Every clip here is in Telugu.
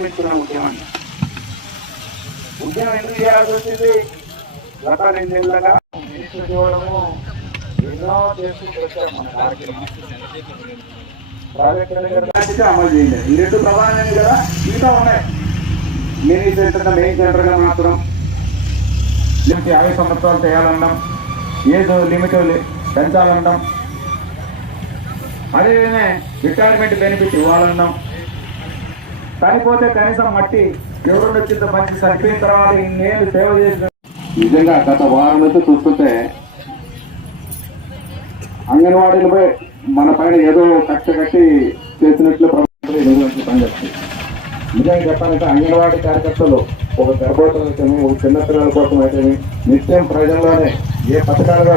పెట్టుకున్న ఉద్యమాన్ని ఉద్యమం ఎందుకు చేయాల్సి వచ్చింది? గత రెండేళ్ళుగా మినిస్టర్ చూడడము ఎన్నో చేసుకుంటూ వచ్చాం మన కార్యక్రమం ప్రాజెక్ట్ అమలు చేయండి. ఈ రెండు ప్రధానమైనవి కదా ఇంకా ఉన్నాయి. మినీ సెంటర్ మెయిన్ సెంటర్గా మాత్రం లిమిట్ యాభై సంవత్సరాలు చేయాలన్నాం ఏదో లిమిట్ పెంచాలన్నాం అదేవిధంగా రిటైర్మెంట్ బెనిఫిట్ ఇవ్వాలన్నాం చనిపోతే కనీసం మట్టి ఎవరు వచ్చిందో మంచి చనిపోయిన తర్వాత నేను సేవ చేసిన నిజంగా గత వారం నుంచి చూస్తుంటే అంగన్వాడీలపై మన పైన ఏదో కక్ష కట్టి చేసినట్లు ప్రభుత్వం ఈరోజు వచ్చి పనిచేస్తుంది నిజంగా చెప్పాలంటే అంగన్వాడీ కార్యకర్తలు ఒక గర్భవతులు అయితేమి ఒక చిన్నపిల్లల కోసం అయితేమి నిత్యం ప్రజల్లోనే ఏ పథకాలుగా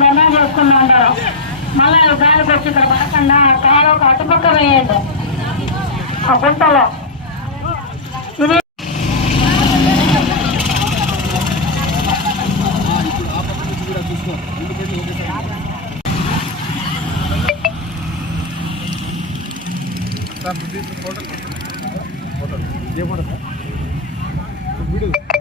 ధర్నా చేసుకున్నా ఉంటారు మళ్ళీ దానికి వచ్చి ఇక్కడ పడకుండా కారు ఒక అటుపక్క వేయండి. ఆ గుంటలో. ఇది వీడియో